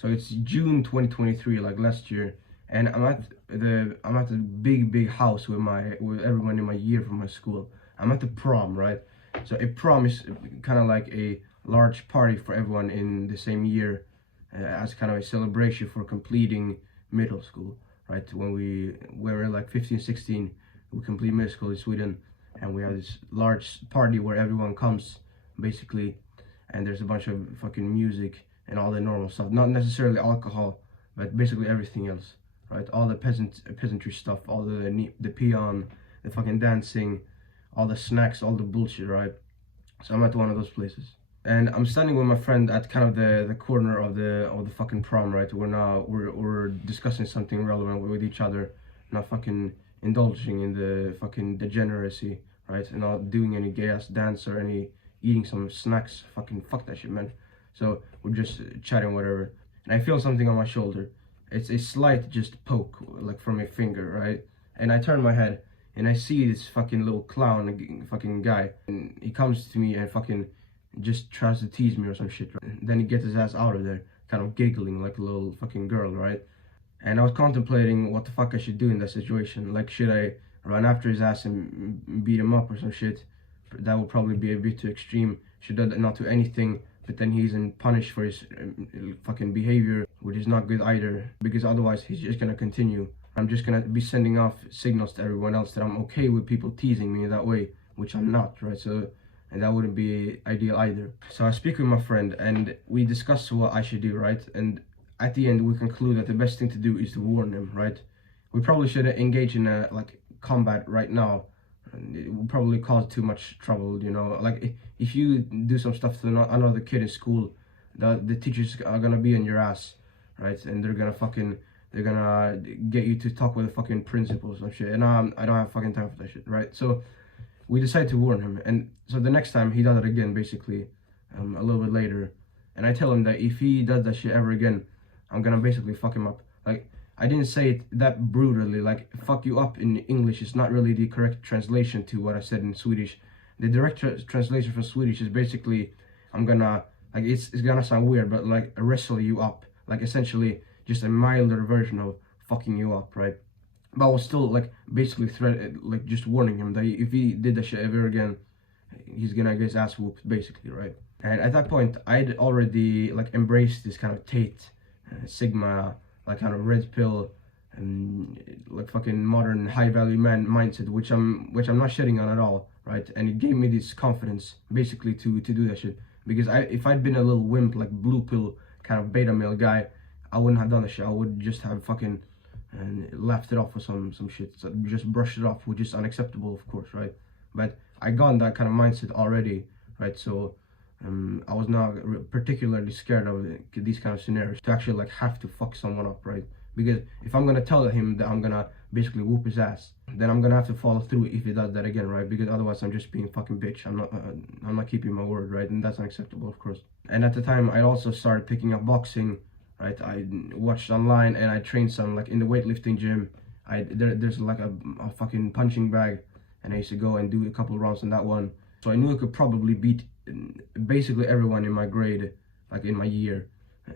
So it's June 2023, like last year, and I'm at the big house with everyone in my year from my school. I'm at the prom, right? So a prom is kind of like a large party for everyone in the same year, as kind of a celebration for completing middle school, right? When we were like 15, 16, we complete middle school in Sweden, and we have this large party where everyone comes, basically, and there's a bunch of fucking music and all the normal stuff. Not necessarily alcohol, but basically everything else, right? All the peasantry stuff, all the peon, the fucking dancing, all the snacks, all the bullshit, right? So I'm at one of those places, and I'm standing with my friend at kind of the corner of the fucking prom, right? We're discussing something relevant with each other, not fucking indulging in the fucking degeneracy, right? And not doing any gay ass dance or any eating some snacks. Fucking fuck that shit, man. So we're just chatting, whatever, and I feel something on my shoulder. It's a slight just poke, like from a finger, right? And I turn my head and I see this fucking little clown, fucking guy, and he comes to me and fucking just tries to tease me or some shit, right? And then he gets his ass out of there, kind of giggling like a little fucking girl, right? And I was contemplating what the fuck I should do in that situation. Like, should I run after his ass and beat him up or some shit? That would probably be a bit too extreme. Should I not do anything, but then he's punished for his fucking behavior, which is not good either, because otherwise he's just gonna continue. I'm just gonna be sending off signals to everyone else that I'm okay with people teasing me that way, which I'm not, right? So, and that wouldn't be ideal either. So I speak with my friend and we discuss what I should do, right? And at the end we conclude that the best thing to do is to warn him, right? We probably should engage in a like combat right now. It will probably cause too much trouble, you know. Like, if you do some stuff to another kid in school, the teachers are gonna be on your ass, right? And they're gonna get you to talk with the fucking principals and shit. And I don't have fucking time for that shit, right? So we decided to warn him, and so the next time he does it again, basically, a little bit later, and I tell him that if he does that shit ever again, I'm gonna basically fuck him up. Like, I didn't say it that brutally. Like, fuck you up in English is not really the correct translation to what I said in Swedish. The direct translation from Swedish is basically, I'm gonna, like, it's gonna sound weird, but like, wrestle you up. Like, essentially, just a milder version of fucking you up, right? But I was still, like, basically like, just warning him that if he did that shit ever again, he's gonna get his ass whooped, basically, right? And at that point, I'd already, like, embraced this kind of Tate, Sigma, like kind of red pill and like fucking modern high value man mindset, which I'm not shitting on at all, right? And it gave me this confidence basically to do that shit, because if I'd been a little wimp, like blue pill kind of beta male guy, I wouldn't have done that shit. I would just have fucking laughed it off or some shit, so just brushed it off, which is unacceptable, of course, right? But I got in that kind of mindset already, right? So I was not particularly scared of these kind of scenarios to actually like have to fuck someone up, right? Because if I'm gonna tell him that I'm gonna basically whoop his ass, then I'm gonna have to follow through if he does that again, right? Because otherwise I'm just being a fucking bitch. I'm not keeping my word, right? And that's unacceptable, of course. And at the time I also started picking up boxing, right? I watched online and I trained some, like in the weightlifting gym. There's like a fucking punching bag, and I used to go and do a couple rounds on that one. So I knew I could probably beat basically everyone in my grade, like in my year,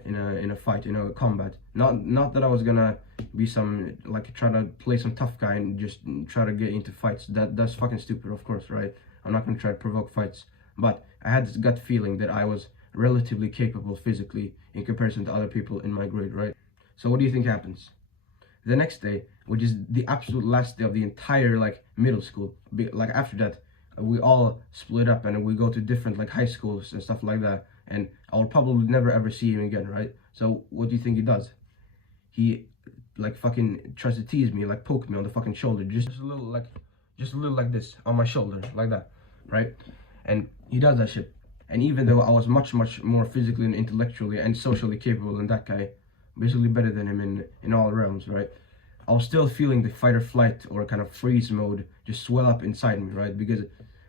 in a fight, in a combat. Not that I was gonna be some, like, try to play some tough guy and just try to get into fights. That's fucking stupid, of course, right? I'm not gonna try to provoke fights. But I had this gut feeling that I was relatively capable physically in comparison to other people in my grade, right? So what do you think happens? The next day, which is the absolute last day of the entire like middle school, like after that, we all split up and we go to different like high schools and stuff like that, and I will probably never ever see him again, right? So what do you think he does? He like fucking tries to tease me, like poke me on the fucking shoulder, just a little like this on my shoulder, like that, right? And he does that shit. And even though I was much more physically and intellectually and socially capable than that guy, basically better than him in all realms, right? I was still feeling the fight or flight or kind of freeze mode just swell up inside me, right? Because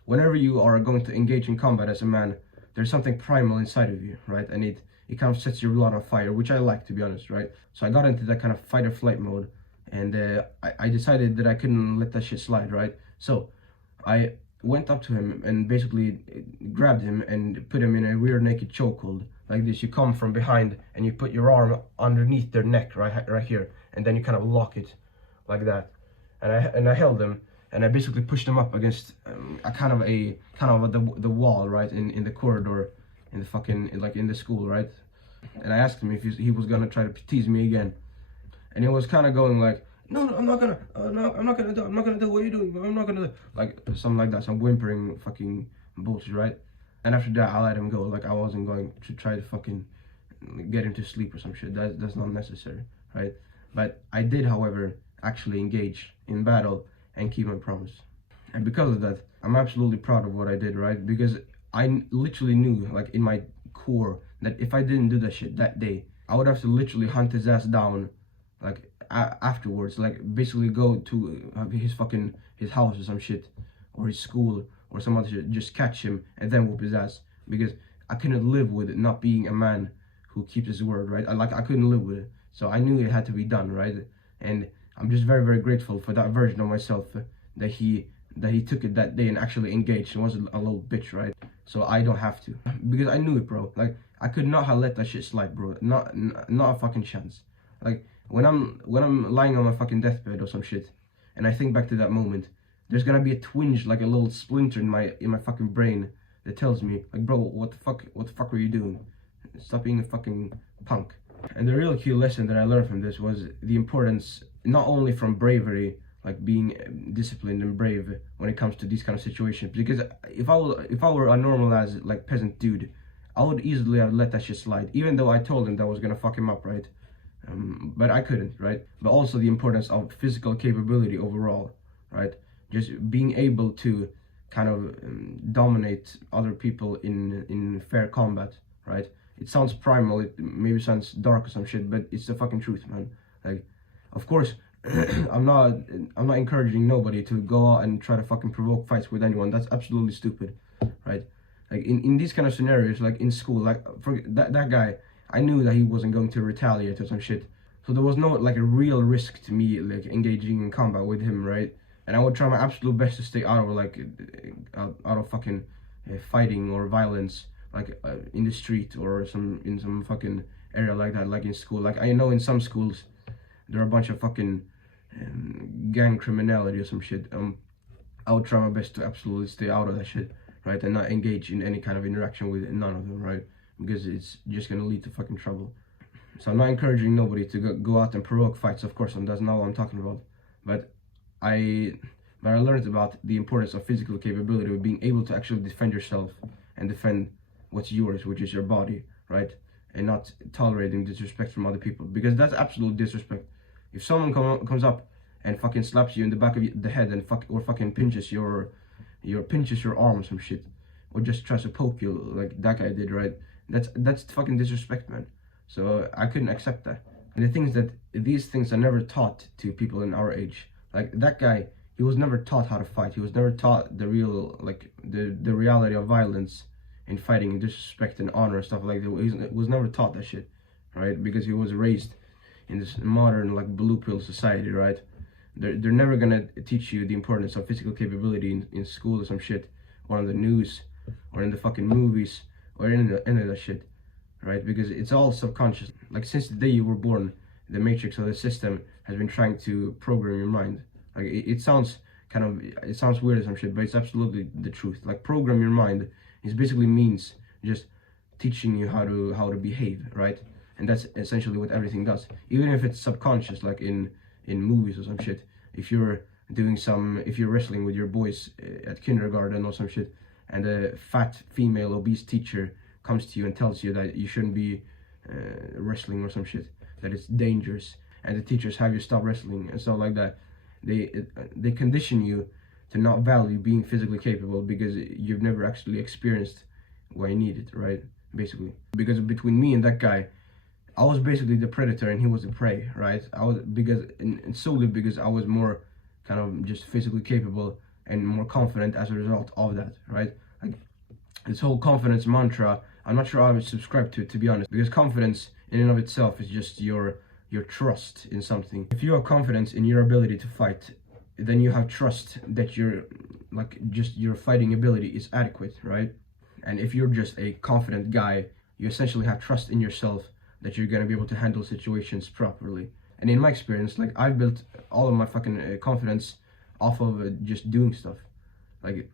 whenever you are going to engage in combat as a man, there's something primal inside of you, right? And it kind of sets your blood on fire, which I like, to be honest, right? So I got into that kind of fight or flight mode, and I decided that I couldn't let that shit slide, right? So I went up to him and basically grabbed him and put him in a rear naked chokehold like this. You come from behind and you put your arm underneath their neck right here, and then you kind of lock it like that. And I held him, and I basically pushed him up against a kind of the wall, right, in the corridor, in the fucking, like, in the school, right. And I asked him if he was gonna try to tease me again, and he was kind of going like, no, I'm not gonna, no, I'm not gonna do what you're doing, I'm not gonna do, like, something like that, some whimpering fucking bullshit, right. And after that, I let him go. Like, I wasn't going to try to fucking get him to sleep or some shit. That's not necessary, right. But I did, however, actually engage in battle and keep my promise. And because of that, I'm absolutely proud of what I did, right? Because I literally knew, like, in my core, that if I didn't do that shit that day, I would have to literally hunt his ass down, like, afterwards. Like, basically go to his house or some shit, or his school, or some other shit, just catch him and then whoop his ass. Because I couldn't live with it not being a man who keeps his word, right? I couldn't live with it. So I knew it had to be done, right? And I'm just very, very grateful for that version of myself, that he took it that day and actually engaged and wasn't a little bitch, right? So I don't have to, because I knew it, bro. Like, I could not have let that shit slide, bro. Not a fucking chance. Like, when I'm lying on my fucking deathbed or some shit, and I think back to that moment, there's gonna be a twinge, like a little splinter in my fucking brain that tells me, like, bro, what the fuck were you doing? Stop being a fucking punk. And the real key lesson that I learned from this was the importance, not only from bravery, like being disciplined and brave when it comes to these kind of situations. Because if I were a normal as, like, peasant dude, I would easily have let that shit slide, even though I told him that was gonna fuck him up, right? But I couldn't, right? But also the importance of physical capability overall, right? Just being able to kind of dominate other people in fair combat, right? It sounds primal, it maybe sounds dark or some shit, but it's the fucking truth, man. Like, of course, I'm not encouraging nobody to go out and try to fucking provoke fights with anyone. That's absolutely stupid, right? Like, in these kind of scenarios, like in school, like, for that guy, I knew that he wasn't going to retaliate or some shit. So there was no, like, a real risk to me, like, engaging in combat with him, right? And I would try my absolute best to stay out of, like, out of fucking fighting or violence, like, in the street or in some fucking area like that, like in school. Like, I know in some schools there are a bunch of fucking gang criminality or some shit. I would try my best to absolutely stay out of that shit, right, and not engage in any kind of interaction with none of them, right, because it's just gonna lead to fucking trouble. So I'm not encouraging nobody to go out and provoke fights, of course, and that's not what I'm talking about. But I learned about the importance of physical capability, of being able to actually defend yourself and defend what's yours, which is your body, right, and not tolerating disrespect from other people, because that's absolute disrespect. If someone comes up and fucking slaps you in the back of the head and fucking pinches your arm or some shit, or just tries to poke you like that guy did, right? That's fucking disrespect, man. So I couldn't accept that. And the thing is that these things are never taught to people in our age. Like, that guy, he was never taught how to fight. He was never taught the real, like, the reality of violence and fighting and disrespect and honor and stuff like that. He was never taught that shit, right? Because he was raised in this modern, like, blue pill society, right? They're never gonna teach you the importance of physical capability in school or some shit, or on the news, or in the fucking movies, or in any of that shit, right? Because it's all subconscious. Like, since the day you were born, the matrix of the system has been trying to program your mind. Like, it sounds weird or some shit, but it's absolutely the truth. Like, program your mind is basically means just teaching you how to behave, right? And that's essentially what everything does, even if it's subconscious, like in movies or some shit. If you're wrestling with your boys at kindergarten or some shit, and a fat female obese teacher comes to you and tells you that you shouldn't be wrestling or some shit, that it's dangerous, and the teachers have you stop wrestling and stuff like that, they condition you to not value being physically capable because you've never actually experienced what you needed, right? Basically, because between me and that guy, I was basically the predator and he was the prey, right? And solely because I was more kind of just physically capable and more confident as a result of that, right? Like, this whole confidence mantra, I'm not sure I would subscribe to be honest, because confidence in and of itself is just your trust in something. If you have confidence in your ability to fight, then you have trust that you're like just your fighting ability is adequate, right? And if you're just a confident guy, you essentially have trust in yourself that you're gonna be able to handle situations properly. And in my experience, like I've built all of my fucking confidence off of just doing stuff. Like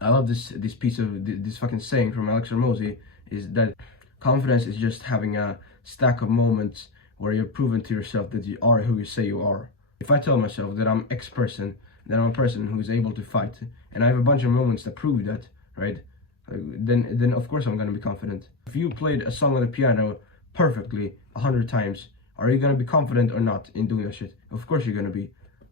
I love this piece of this fucking saying from Alex Hormozy, is that confidence is just having a stack of moments where you're proven to yourself that you are who you say you are. If I tell myself that I'm X person, then I'm a person who's able to fight, and I have a bunch of moments that prove that, right? Then of course I'm gonna be confident. If you played a song on the piano perfectly 100 times, are you gonna be confident or not in doing that shit? Of course you're gonna be.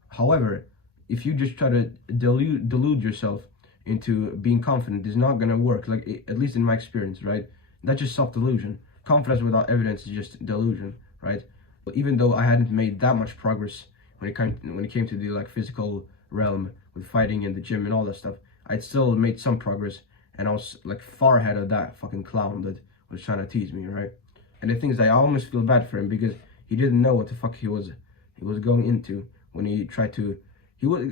However, if you just try to delude yourself into being confident, it's not gonna work. Like at least in my experience, right? That's just self-delusion. Confidence without evidence is just delusion, right? But even though I hadn't made that much progress when it came to the like physical realm with fighting in the gym and all that stuff, I'd still made some progress, and I was like far ahead of that fucking clown that was trying to tease me, right? And the thing is, I almost feel bad for him because he didn't know what the fuck he was going into when he tried to.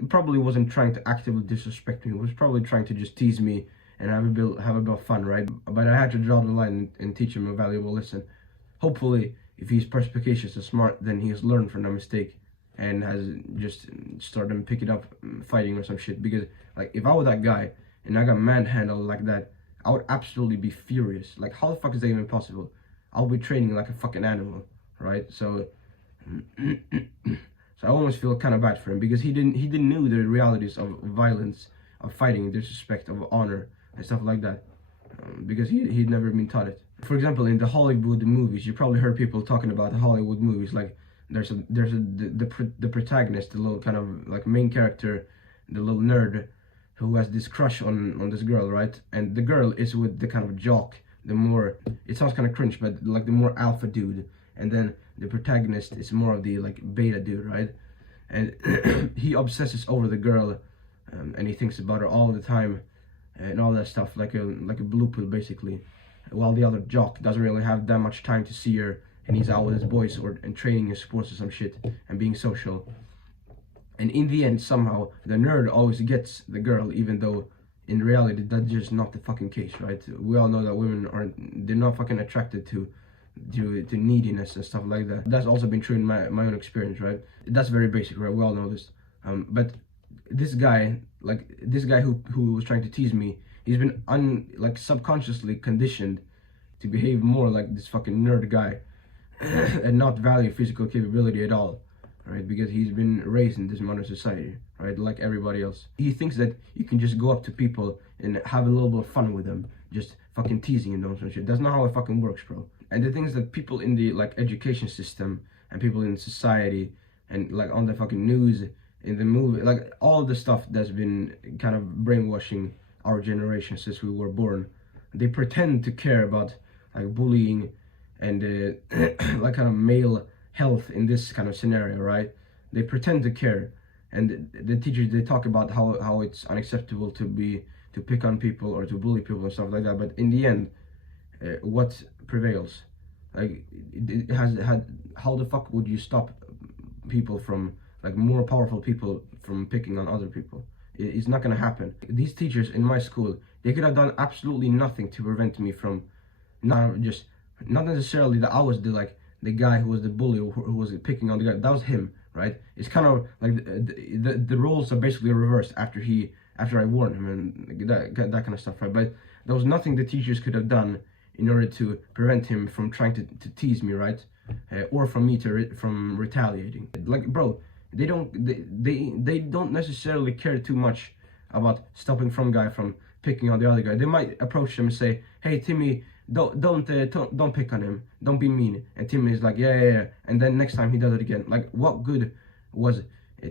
Probably wasn't trying to actively disrespect me. He was probably trying to just tease me and have a bit of fun, right? But I had to draw the line and teach him a valuable lesson. Hopefully, if he's perspicacious and smart, then he has learned from that mistake and has just started picking up fighting or some shit. Because like if I were that guy and I got manhandled like that, I would absolutely be furious. Like how the fuck is that even possible? I'll be training like a fucking animal, right? So so I almost feel kind of bad for him because he didn't know the realities of violence, of fighting, disrespect, of honor and stuff like that, because he'd never been taught it. For example, in the Hollywood movies, you probably heard people talking about the Hollywood movies. Like the protagonist, the little kind of like main character, the little nerd, who has this crush on this girl, right? And the girl is with the kind of jock, the more, it sounds kind of cringe, but like the more alpha dude. And then the protagonist is more of the like beta dude, right? And he obsesses over the girl, and he thinks about her all the time and all that stuff, like a blue pill basically, while the other jock doesn't really have that much time to see her, and he's out with his boys and training in sports or some shit and being social. And in the end, somehow the nerd always gets the girl, even though in reality that's just not the fucking case, right? We all know that women they're not fucking attracted to neediness and stuff like that. That's also been true in my own experience, right? That's very basic, right? We all know this. But this guy who was trying to tease me, he's been subconsciously conditioned to behave more like this fucking nerd guy and not value physical capability at all, right? Because he's been raised in this modern society, right? Like everybody else. He thinks that you can just go up to people and have a little bit of fun with them, just fucking teasing them and some shit. That's not how it fucking works, bro. And the thing is that people in the like education system and people in society and like on the fucking news, in the movie, like all the stuff that's been kind of brainwashing our generation since we were born, they pretend to care about like bullying and like kind of male health in this kind of scenario, right? They pretend to care, and the teachers, they talk about how it's unacceptable to pick on people or to bully people and stuff like that. But in the end, what prevails? Like it has had, how the fuck would you stop people from, like more powerful people, from picking on other people? It's not gonna happen. These teachers in my school, they could have done absolutely nothing to prevent me from not necessarily that I was the guy who was the bully, who was picking on the guy. That was him, right? It's kind of like the roles are basically reversed after I warned him and that kind of stuff, right? But there was nothing the teachers could have done in order to prevent him from trying to tease me, right? Or from me from retaliating. Like, bro, they don't necessarily care too much about stopping from guy from picking on the other guy. They might approach him and say, "Hey, Timmy, don't pick on him. Don't be mean." And Timmy is like, yeah. And then next time he does it again. Like, what good was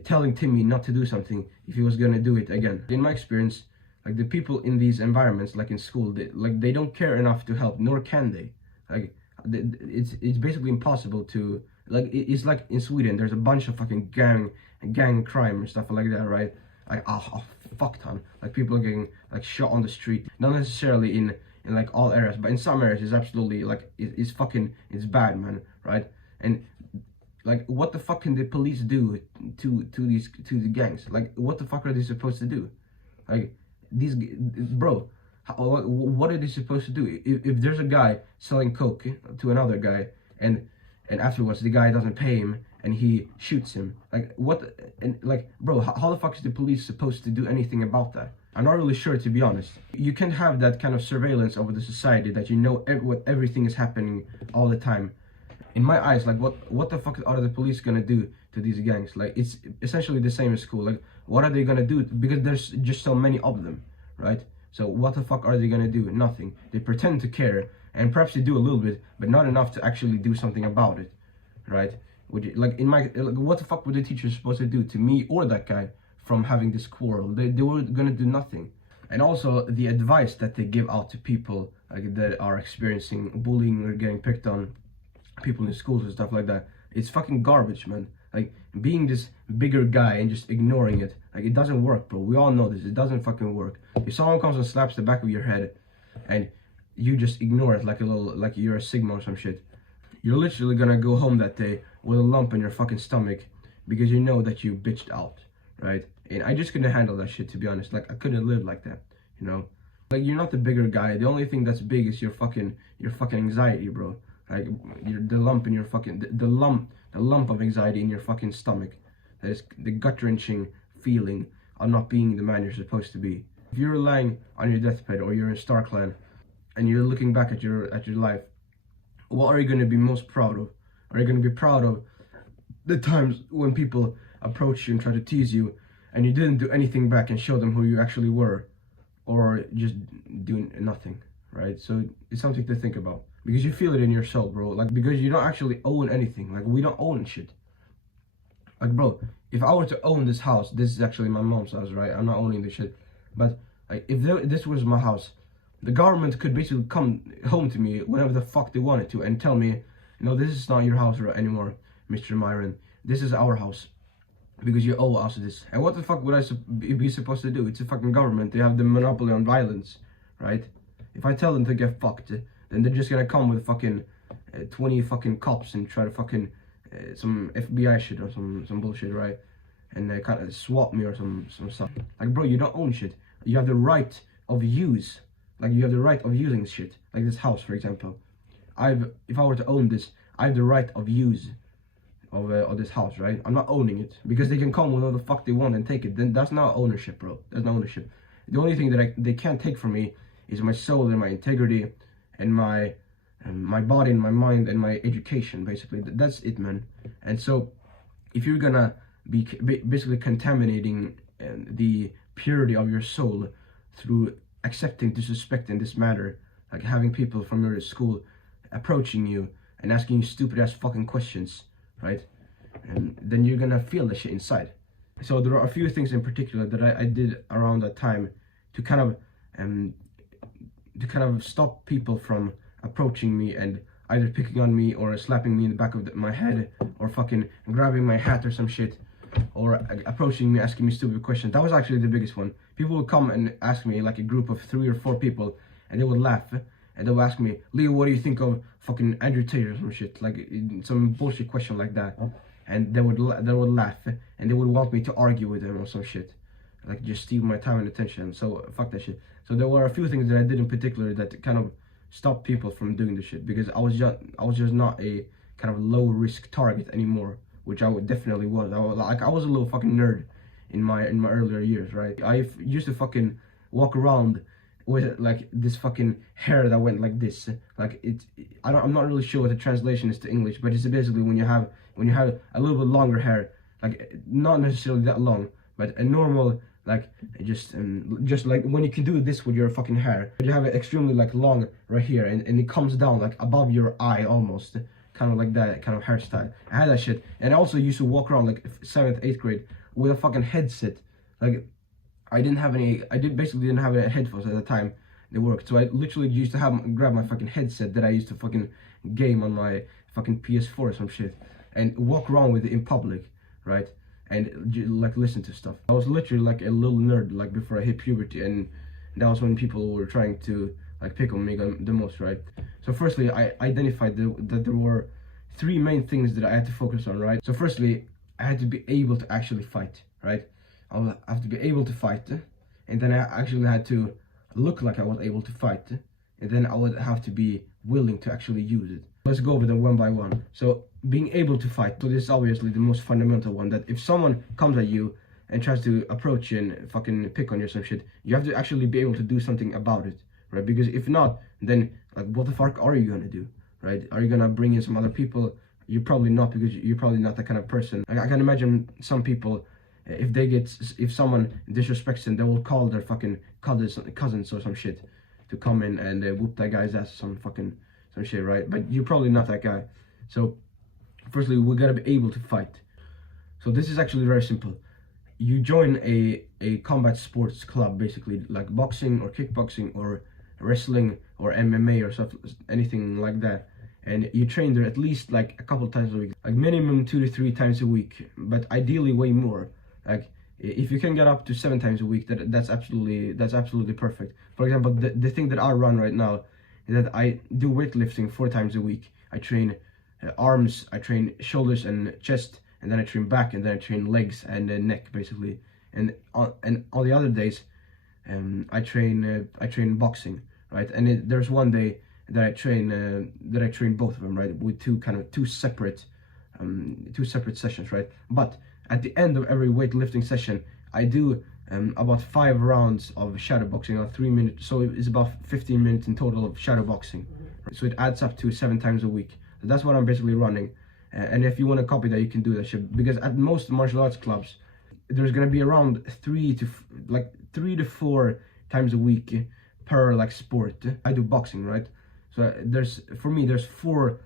telling Timmy not to do something if he was gonna do it again? In my experience, like the people in these environments, like in school, they don't care enough to help, nor can they. Like it's basically impossible to, like, it's like in Sweden, there's a bunch of fucking gang crime and stuff like that, right? Like fuck ton. Like people are getting like shot on the street, not necessarily in like all areas, but in some areas it's absolutely like it's bad, man, right? And like, what the fuck can the police do to the gangs? Like, what the fuck are they supposed to do? Like these, bro. What are they supposed to do? If there's a guy selling coke to another guy, and afterwards the guy doesn't pay him and he shoots him, like what? And like, bro, how the fuck is the police supposed to do anything about that? I'm not really sure, to be honest. You can't have that kind of surveillance over the society that you know what everything is happening all the time. In my eyes, like what the fuck are the police gonna do to these gangs? Like it's essentially the same as school. Like what are they gonna do? Because there's just so many of them, right? So what the fuck are they gonna do? Nothing. They pretend to care, and perhaps they do a little bit, but not enough to actually do something about it, right? Would you, like in my like, what the fuck were the teachers supposed to do to me or that guy from having this quarrel? They were gonna do nothing. And also the advice that they give out to people like that are experiencing bullying or getting picked on, people in schools and stuff like that, it's fucking garbage, man. Like being this bigger guy and just ignoring it, like it doesn't work, bro. We all know this. It doesn't fucking work. If someone comes and slaps the back of your head and you just ignore it like a little, like you're a Sigma or some shit, you're literally gonna go home that day with a lump in your fucking stomach because you know that you bitched out, right? And I just couldn't handle that shit, to be honest. Like I couldn't live like that, you know? Like you're not the bigger guy. The only thing that's big is your fucking anxiety, bro. Like the lump in your fucking the lump of anxiety in your fucking stomach. That is the gut-wrenching feeling of not being the man you're supposed to be. If you're lying on your deathbed or you're in StarClan and you're looking back at your life, what are you going to be most proud of? Are you going to be proud of the times when people approach you and try to tease you and you didn't do anything back and show them who you actually were, or just doing nothing, right? So it's something to think about, because you feel it in your soul, bro. Like, because you don't actually own anything. Like, we don't own shit. Like, bro, if I were to own this house, this is actually my mom's house, right? I'm not owning this shit. But like, if this was my house, the government could basically come home to me whenever the fuck they wanted to and tell me, no, this is not your house anymore, Mr. Myron. This is our house because you owe us this. And what the fuck would I be supposed to do? It's a fucking government. They have the monopoly on violence, right? If I tell them to get fucked, then they're just gonna come with fucking 20 fucking cops and try to fucking some FBI shit or some bullshit, right? And they kind of swap me or some stuff. Like, bro, you don't own shit. You have the right of use. Like, you have the right of using shit. Like this house, for example. If I were to own this, I have the right of use of this house, right? I'm not owning it because they can come whenever the fuck they want and take it. Then that's not ownership, bro. That's not ownership. The only thing that they can't take from me is my soul and my integrity and my body and my mind and my education, basically. That's it, man. And so if you're gonna be basically contaminating the purity of your soul through accepting disrespect in this matter, like having people from your school approaching you and asking you stupid ass fucking questions, right? And then you're gonna feel the shit inside. So there are a few things in particular that I did around that time to kind of stop people from approaching me and either picking on me or slapping me in the back of my head or fucking grabbing my hat or some shit, or approaching me asking me stupid questions. That was actually the biggest one. People would come and ask me, like a group of 3 or 4 people, and they would laugh and they would ask me, Leo, what do you think of fucking Andrew Tate or some shit, like some bullshit question like that. And they would laugh and they would want me to argue with them or some shit, like just steal my time and attention. So fuck that shit. So there were a few things that I did in particular that kind of stopped people from doing the shit, because I was just not a kind of low risk target anymore, which I definitely was. I was a little fucking nerd in my earlier years, right? I used to fucking walk around with like this fucking hair that went like this. Like I'm not really sure what the translation is to English, but it's basically when you have a little bit longer hair, like not necessarily that long, but a normal, like just like when you can do this with your fucking hair, but you have it extremely like long right here, and it comes down like above your eye almost, kind of like that kind of hairstyle. I had that shit, and I also used to walk around like 7th, 8th grade with a fucking headset. Like I basically didn't have any headphones at the time. They worked, so I literally used to grab my fucking headset that I used to fucking game on my fucking PS4 or some shit, and walk around with it in public, right? And like listen to stuff. I was literally like a little nerd, like before I hit puberty, and that was when people were trying to like pick on me the most, right? So firstly, I identified that there were 3 main things that I had to focus on, right? So firstly, I had to be able to actually fight, right? I have to be able to fight, and then I actually had to look like I was able to fight, and then I would have to be willing to actually use it. Let's go over them one by one. So being able to fight. So this is obviously the most fundamental one, that if someone comes at you and tries to approach you and fucking pick on you or some shit, you have to actually be able to do something about it, right? Because if not, then like what the fuck are you gonna do, right? Are you gonna bring in some other people? You're probably not, because you're probably not that kind of person. I can imagine some people, if someone disrespects them, they will call their fucking cousins or some shit to come in and whoop that guy's ass or some shit, right? But you're probably not that guy. So firstly, we gotta be able to fight. So this is actually very simple. You join a combat sports club, basically, like boxing or kickboxing or wrestling or MMA or stuff, anything like that, and you train there at least like a couple times a week, like minimum 2 to 3 times a week, but ideally way more. Like if you can get up to 7 times a week, that's absolutely perfect. For example, the thing that I run right now is that I do weightlifting 4 times a week. I train arms, I train shoulders and chest, and then I train back, and then I train legs and neck, basically. And all the other days, I train boxing, right? And there's one day that I train both of them, right, with two separate sessions, right? But at the end of every weightlifting session, I do about 5 rounds of shadow boxing on 3 minutes, so it's about 15 minutes in total of shadow boxing. So it adds up to 7 times a week. So that's what I'm basically running. And if you want to copy that, you can do that shit, because at most martial arts clubs, there's gonna be around 3 to 4 times a week per like sport. I do boxing, right? So there's 4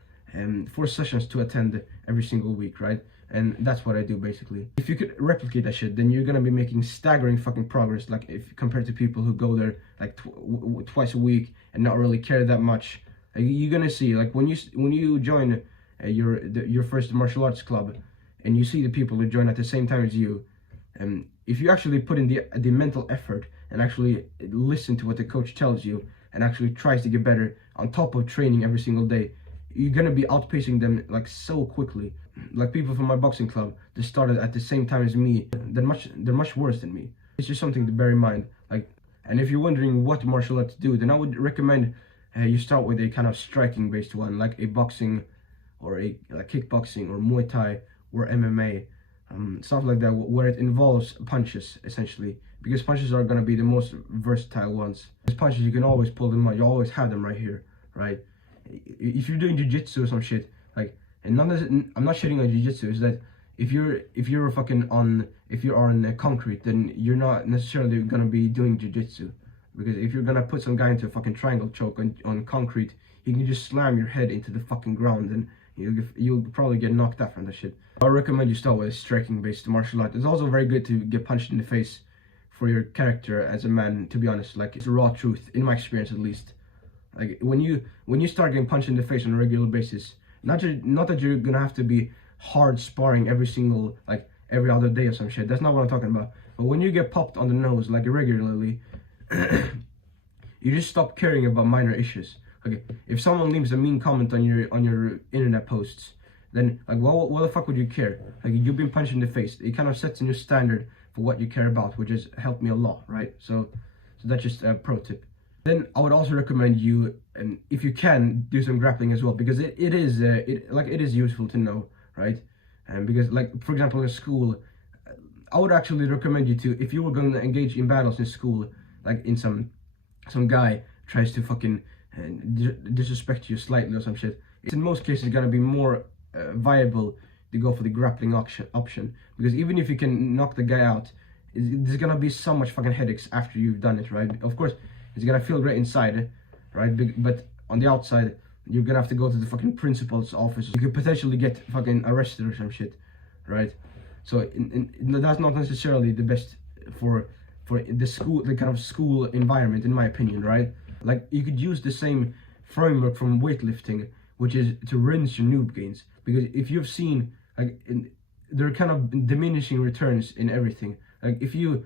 sessions to attend every single week, right? And that's what I do basically. If you could replicate that shit, then you're gonna be making staggering fucking progress. Like if compared to people who go there like twice a week and not really care that much, you're gonna see like when you join your first martial arts club, and you see the people who join at the same time as you, if you actually put in the mental effort and actually listen to what the coach tells you and actually tries to get better on top of training every single day, you're gonna be outpacing them like so quickly. Like people from my boxing club, they started at the same time as me. They're much worse than me. It's just something to bear in mind. Like, and if you're wondering what martial arts do, then I would recommend you start with a kind of striking based one, like a boxing or a kickboxing or Muay Thai or MMA, stuff like that, where it involves punches essentially, because punches are gonna be the most versatile ones. These punches, you can always pull them out. You always have them right here, right? If you're doing jiu-jitsu or some shit, like, and I'm not shitting on jiu-jitsu, is that if you're on concrete, then you're not necessarily gonna be doing jiu-jitsu, because if you're gonna put some guy into a fucking triangle choke on concrete, he can just slam your head into the fucking ground, and you'll probably get knocked out from that shit. I recommend you start with a striking based martial art. It's also very good to get punched in the face for your character as a man, to be honest. Like, it's the raw truth, in my experience at least. Like, when you start getting punched in the face on a regular basis, not that you're gonna have to be hard sparring every other day or some shit. That's not what I'm talking about. But when you get popped on the nose like regularly, you just stop caring about minor issues. Okay, if someone leaves a mean comment on your internet posts, then like what the fuck would you care? Like, you've been punched in the face. It kind of sets a new standard for what you care about, which has helped me a lot, right? So that's just a pro tip. Then I would also recommend you, and if you can, do some grappling as well, because it is useful to know, right? And because, like, for example, in school, I would actually recommend you to, if you were going to engage in battles in school, like in some guy tries to fucking disrespect you slightly or some shit, it's in most cases gonna be more viable to go for the grappling option, because even if you can knock the guy out, there's gonna be so much fucking headaches after you've done it, right? Of course, it's gonna feel great inside, right? But on the outside, you're gonna have to go to the fucking principal's office. You could potentially get fucking arrested or some shit, right? So that's not necessarily the best for the kind of school environment, in my opinion, right? Like, you could use the same framework from weightlifting, which is to rinse your noob gains, because if you've seen, like, there are kind of diminishing returns in everything. Like, if you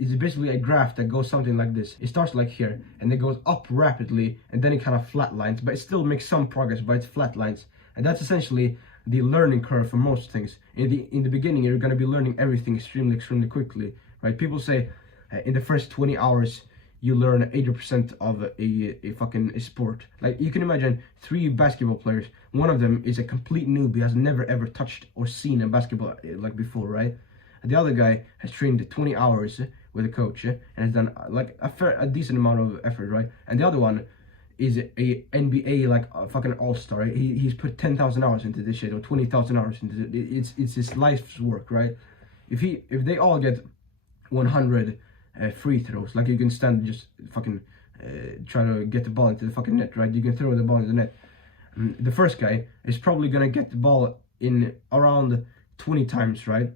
it's basically a graph that goes something like this. It starts like here, and it goes up rapidly, and then it kind of flatlines, but it still makes some progress, but it flatlines. And that's essentially the learning curve for most things. In the beginning, you're going to be learning everything extremely quickly, right? People say, in the first 20 hours you learn 80% of a fucking sport. Like, you can imagine 3 basketball players. One of them is a complete newbie, has never ever touched or seen a basketball like before, right? And the other guy has trained 20 hours with a coach and has done like a decent amount of effort, right? And the other one is a NBA like a fucking all-star. Right? He's put 10,000 hours into this shit, or 20,000 hours into it. It's his life's work, right? If they all get 100 free throws, like you can stand and just fucking try to get the ball into the fucking net, right? You can throw the ball in the net. The first guy is probably gonna get the ball in around 20 times, right?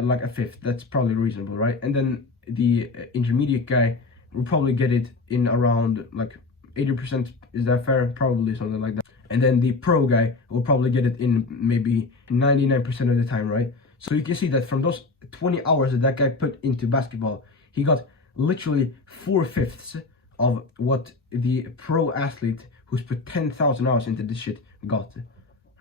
Like a fifth. That's probably reasonable, right? And then the intermediate guy will probably get it in around like 80%. Is that fair? Probably something like that. And then the pro guy will probably get it in maybe 99% of the time, right? So you can see that from those 20 hours that guy put into basketball, he got literally 4/5 of what the pro athlete who's put 10,000 hours into this shit got,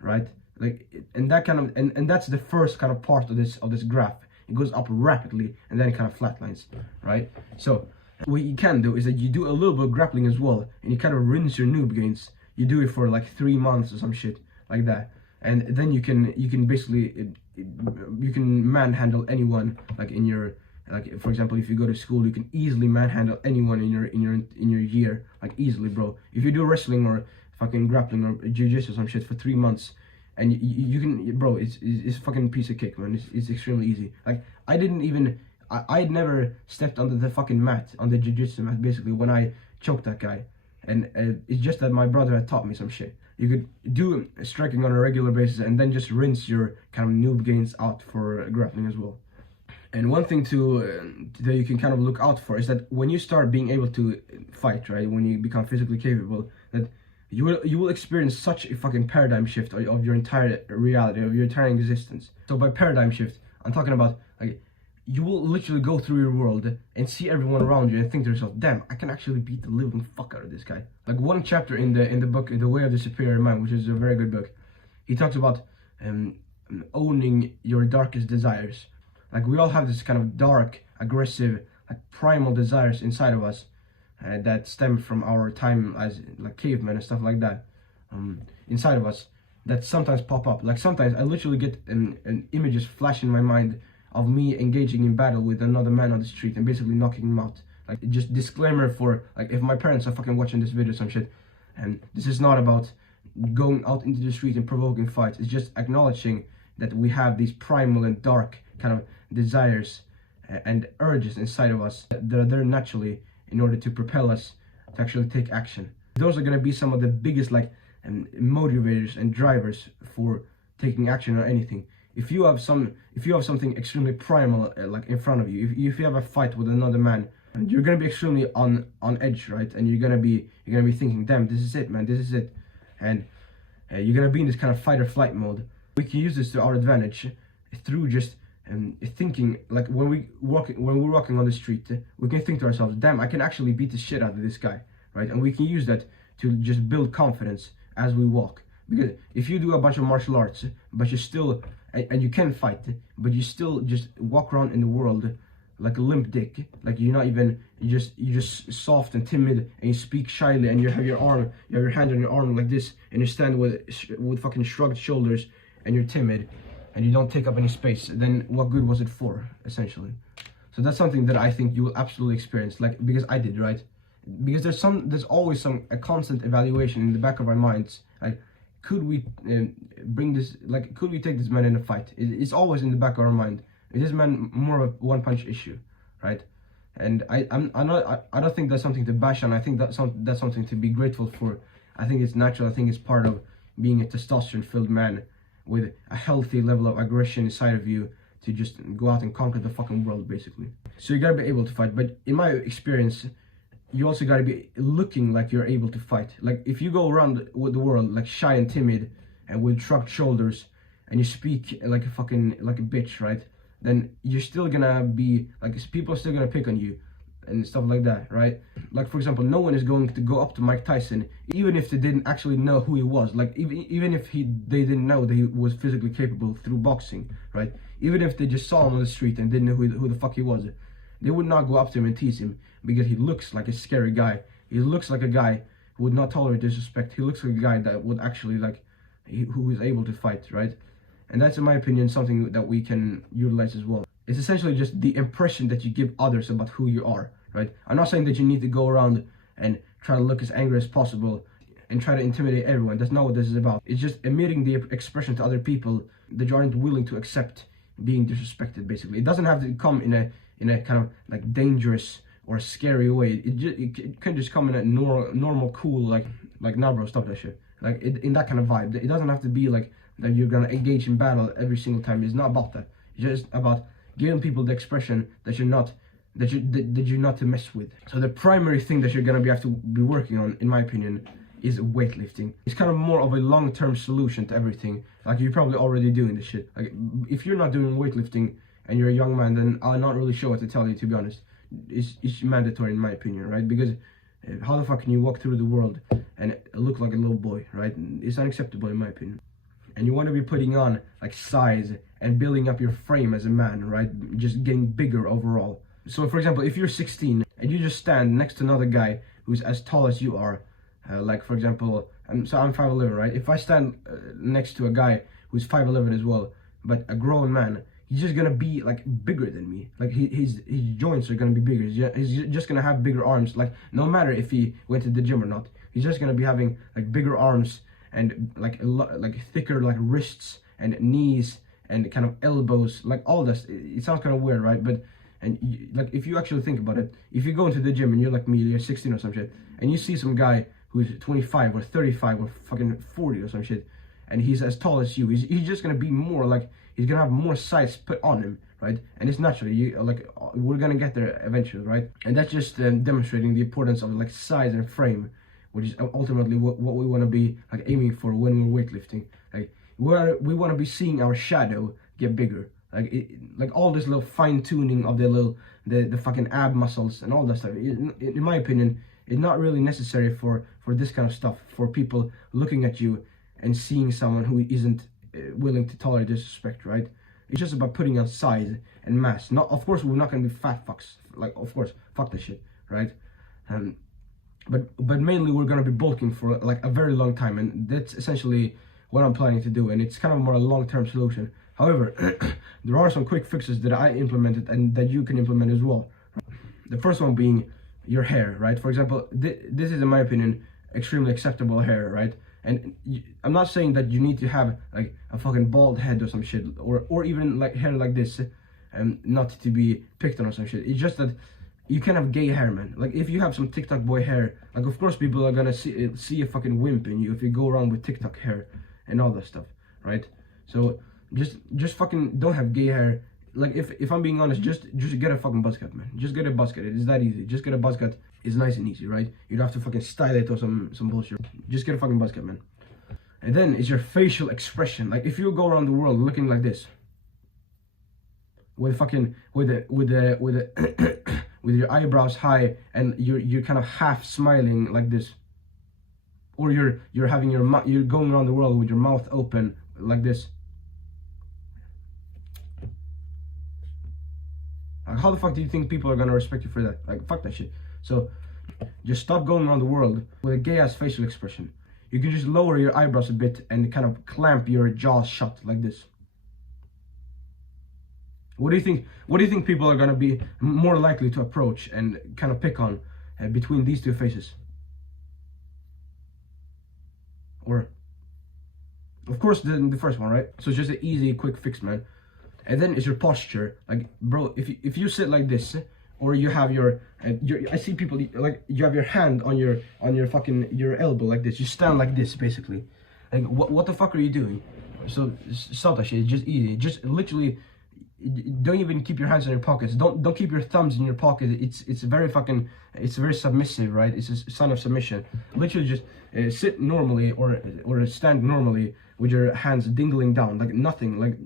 right? Like, and that kind of and that's the first kind of part of this graph. It goes up rapidly and then it kind of flatlines, right? So what you can do is that you do a little bit of grappling as well, and you kind of rinse your noob gains. You do it for like 3 months or some shit like that, and then you can basically you can manhandle anyone. Like in your, like for example, if you go to school, you can easily manhandle anyone in your year, like easily, bro. If you do wrestling or fucking grappling or jiu-jitsu or some shit for 3 months, and you can, bro, it's fucking piece of cake, man. It's extremely easy. Like, I'd never stepped onto the fucking mat, on the jiu-jitsu mat, basically, when I choked that guy. And it's just that my brother had taught me some shit. You could do striking on a regular basis and then just rinse your kind of noob gains out for grappling as well. And one thing that you can kind of look out for is that when you start being able to fight, right, when you become physically capable, that you will experience such a fucking paradigm shift of your entire reality, of your entire existence. So by paradigm shift, I'm talking about, like, you will literally go through your world and see everyone around you and think to yourself, damn, I can actually beat the living fuck out of this guy. Like, one chapter in the book, The Way of the Superior Mind, which is a very good book, he talks about owning your darkest desires. Like, we all have this kind of dark, aggressive, like primal desires inside of us that stem from our time as like cavemen and stuff like that, inside of us, that sometimes pop up. Like, sometimes I literally get an images flash in my mind of me engaging in battle with another man on the street and basically knocking him out. Like, just disclaimer for, like, if my parents are fucking watching this video or some shit, and this is not about going out into the street and provoking fights. It's just acknowledging that we have these primal and dark kind of desires and urges inside of us that are there naturally in order to propel us to actually take action. Those are going to be some of the biggest, like, motivators and drivers for taking action on anything. If you have something extremely primal like in front of you, if you have a fight with another man, you're gonna be extremely on edge, right? And you're gonna be thinking, damn, this is it, man, this is it, and you're gonna be in this kind of fight or flight mode. We can use this to our advantage through just thinking. Like, when we're walking on the street, we can think to ourselves, damn, I can actually beat the shit out of this guy, right? And we can use that to just build confidence as we walk. Because if you do a bunch of martial arts, but you still, and you can fight, but you still just walk around in the world like a limp dick, like you're not even, you're just soft and timid, and you speak shyly, and you have your hand on your arm like this, and you stand with fucking shrugged shoulders, and you're timid, and you don't take up any space, then what good was it for, essentially? So that's something that I think you will absolutely experience, like, because I did, right? Because there's always a constant evaluation in the back of our minds, like, could we could we take this man in a fight? It's always in the back of our mind. Is this man more of a one-punch issue, right? And I don't think that's something to bash on. I think that's something to be grateful for. I think it's natural. I think it's part of being a testosterone-filled man with a healthy level of aggression inside of you to just go out and conquer the fucking world, basically. So you gotta be able to fight. But in my experience, you also gotta be looking like you're able to fight. Like, if you go around with the world like shy and timid and with shrugged shoulders, and you speak like a bitch, right? Then you're still gonna be like, people are still gonna pick on you and stuff like that, right? Like, for example, no one is going to go up to Mike Tyson even if they didn't actually know who he was. Like, even if they didn't know that he was physically capable through boxing, right? Even if they just saw him on the street and didn't know who the fuck he was, they would not go up to him and tease him because he looks like a scary guy. He looks like a guy who would not tolerate disrespect. He looks like a guy that would actually who is able to fight, right? And that's, in my opinion, something that we can utilize as well. It's essentially just the impression that you give others about who you are, right? I'm not saying that you need to go around and try to look as angry as possible and try to intimidate everyone. That's not what this is about. It's just emitting the expression to other people that you aren't willing to accept being disrespected, basically. It doesn't have to come in a kind of like dangerous or scary way. It can just come in a normal, cool, like nah bro, stop that shit. Like in that kind of vibe. It doesn't have to be like that you're gonna engage in battle every single time. It's not about that. It's just about giving people the expression that you're not to mess with. So the primary thing that you're gonna have to be working on, in my opinion, is weightlifting. It's kind of more of a long-term solution to everything. Like, you're probably already doing this shit. Like, if you're not doing weightlifting and you're a young man, then I'm not really sure what to tell you, to be honest. It's mandatory, in my opinion, right? Because how the fuck can you walk through the world and look like a little boy, right? It's unacceptable, in my opinion. And you want to be putting on like size and building up your frame as a man, right? Just getting bigger overall. So for example, if you're 16 and you just stand next to another guy who's as tall as you are, like for example, I'm 5'11", right? If I stand next to a guy who's 5'11" as well, but a grown man, he's just gonna be like bigger than me. Like his joints are gonna be bigger. He's just gonna have bigger arms. Like, no matter if he went to the gym or not, he's just gonna be having like bigger arms and like thicker like wrists and knees and kind of elbows, like all this. It sounds kind of weird, right? But like, if you actually think about it, if you go into the gym and you're like me, you're 16 or some shit, and you see some guy who's 25 or 35 or fucking 40 or some shit, and he's as tall as you, he's just gonna be more like, he's gonna have more size put on him, right? And it's naturally, we're gonna get there eventually, right? And that's just demonstrating the importance of like size and frame, which is ultimately what we want to be like aiming for when we're weightlifting. Like, we want to be seeing our shadow get bigger. Like all this little fine tuning of the fucking ab muscles and all that stuff. In my opinion, it's not really necessary for this kind of stuff, for people looking at you and seeing someone who isn't willing to tolerate disrespect, right? It's just about putting on size and mass. Not, of course, we're not gonna be fat fucks. Like, of course, fuck that shit, right? But mainly we're gonna be bulking for like a very long time, and that's essentially what I'm planning to do. And it's kind of more a long-term solution. However, there are some quick fixes that I implemented and that you can implement as well. The first one being your hair, right? For example, this is, in my opinion, extremely acceptable hair, right? And I'm not saying that you need to have like a fucking bald head or some shit, or even like hair like this, not to be picked on or some shit. It's just that you can have gay hair, man. Like, if you have some TikTok boy hair, like, of course people are gonna see a fucking wimp in you if you go around with TikTok hair and all that stuff, right? So just fucking don't have gay hair. Like, if I'm being honest, just get a fucking buzz cut, man. Just get a buzz cut. It is that easy. Just get a buzz cut. It's nice and easy, right? You don't have to fucking style it or some bullshit. Just get a fucking buzz cut, man. And then it's your facial expression. Like, if you go around the world looking like this, with your eyebrows high and you're kind of half smiling like this, or you're having you're going around the world with your mouth open like this. Like, how the fuck do you think people are gonna respect you for that? Like, fuck that shit. So just stop going around the world with a gay ass facial expression. You can just lower your eyebrows a bit and kind of clamp your jaws shut like this. What do you think people are gonna be more likely to approach and kind of pick on between these two faces? Or, of course, the first one, right? So it's just an easy, quick fix, man. And then it's your posture. Like, bro, if you sit like this, or you have your I see people like, you have your hand on your fucking your elbow like this. You stand like this, basically. Like, what the fuck are you doing? So stop that shit. It's just easy. Just literally, don't even keep your hands in your pockets. Don't keep your thumbs in your pocket. It's very submissive, right? It's a sign of submission. Literally just sit normally or stand normally with your hands dingling down, like nothing. Like,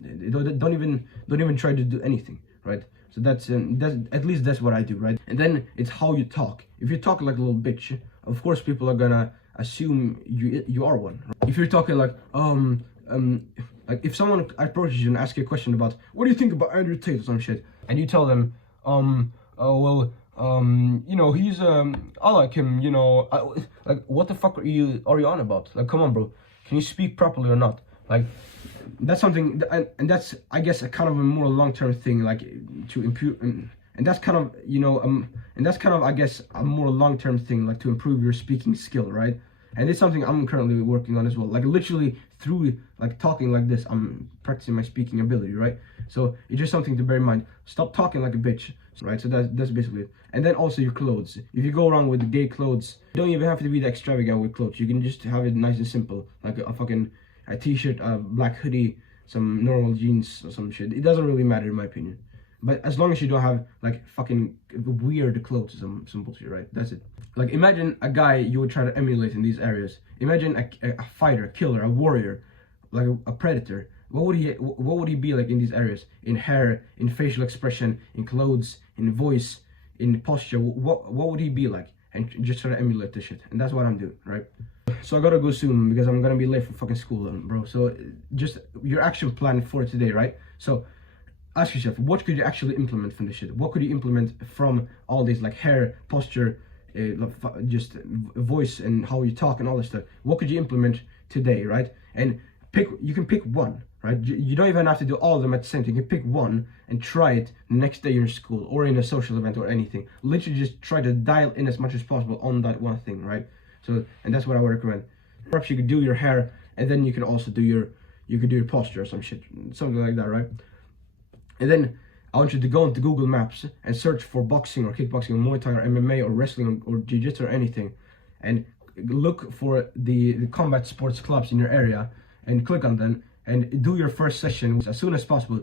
don't even try to do anything, right? So that's at least that's what I do, right? And then it's how you talk. If you talk like a little bitch, of course people are gonna assume you are one. Right? If you're talking like like, if someone approaches you and asks you a question about, what do you think about Andrew Tate or some shit, and you tell them, oh well, you know, he's I like him, you know. Like, what the fuck are you on about? Like, come on, bro, can you speak properly or not? Like, that's something, and that's, I guess, a kind of a more long-term thing, like, to improve, and that's kind of, you know, and that's kind of, I guess, a more long-term thing, like, to improve your speaking skill, right? And it's something I'm currently working on as well. Like, literally through, like, talking like this, I'm practicing my speaking ability, right? So it's just something to bear in mind. Stop talking like a bitch, right? So that's basically it. And then also your clothes. If you go around with the gay clothes, you don't even have to be that extravagant with clothes. You can just have it nice and simple, like a t-shirt, a black hoodie, some normal jeans or some shit. It doesn't really matter in my opinion. But as long as you don't have like fucking weird clothes or some bullshit, right? That's it. Like, imagine a guy you would try to emulate in these areas. Imagine a fighter, a killer, a warrior, like a predator. What would he be like in these areas? In hair, in facial expression, in clothes, in voice, in posture. What would he be like? And just try to emulate this shit. And that's what I'm doing, right? So I gotta go soon because I'm gonna be late for fucking school, bro. So just your action plan for today, right? So ask yourself, what could you actually implement from this shit? What could you implement from all these, like, hair, posture, just voice and how you talk and all this stuff? What could you implement today, right? And you can pick one, right? You don't even have to do all of them at the same time. You can pick one and try it the next day in school or in a social event or anything. Literally just try to dial in as much as possible on that one thing, right? So, and that's what I would recommend. Perhaps you could do your hair, and then you can also do your posture or some shit, something like that, right? And then I want you to go into Google Maps and search for boxing or kickboxing or Muay Thai or MMA or wrestling or jiu-jitsu or anything, and look for the combat sports clubs in your area and click on them and do your first session as soon as possible,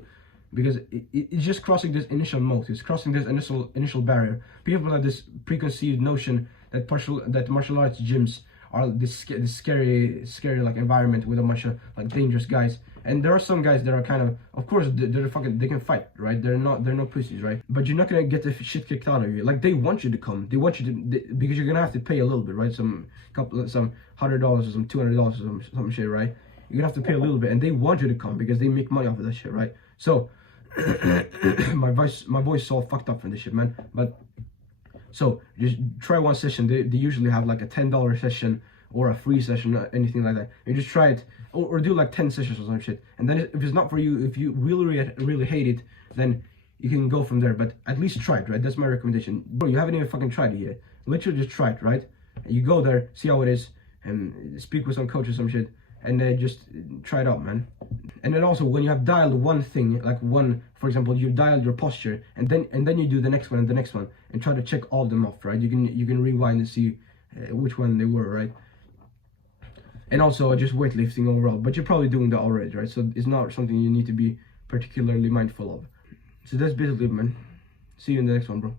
because it's just crossing this initial moat. It's crossing this initial barrier. People have this preconceived notion that martial arts gyms are this scary like environment with a bunch of like dangerous guys. And there are some guys that are kind of course they're fucking, they can fight, right? They're no pussies, right? But you're not gonna get the shit kicked out of you. Like, they want you to come. They want you to, because you're gonna have to pay a little bit, right? Some $100 or some $200 or some shit, right? You're gonna have to pay a little bit, and they want you to come because they make money off of that shit, right? So my voice is all fucked up from this shit, man. But so just try one session. They usually have like a $10 session or a free session or anything like that. You just try it, or do like 10 sessions or some shit. And then if it's not for you, if you really hate it, then you can go from there. But at least try it, right? That's my recommendation. Bro, you haven't even fucking tried it yet. Literally just try it, right? You go there, see how it is, and speak with some coach or some shit, and just try it out, man. And then also, when you have dialed one thing, like one, for example, you dialed your posture, and then you do the next one and the next one, and try to check all of them off, right? You can rewind and see which one they were, right? And also just weightlifting overall, but you're probably doing that already, right? So it's not something you need to be particularly mindful of. So that's basically it, man. See you in the next one, bro.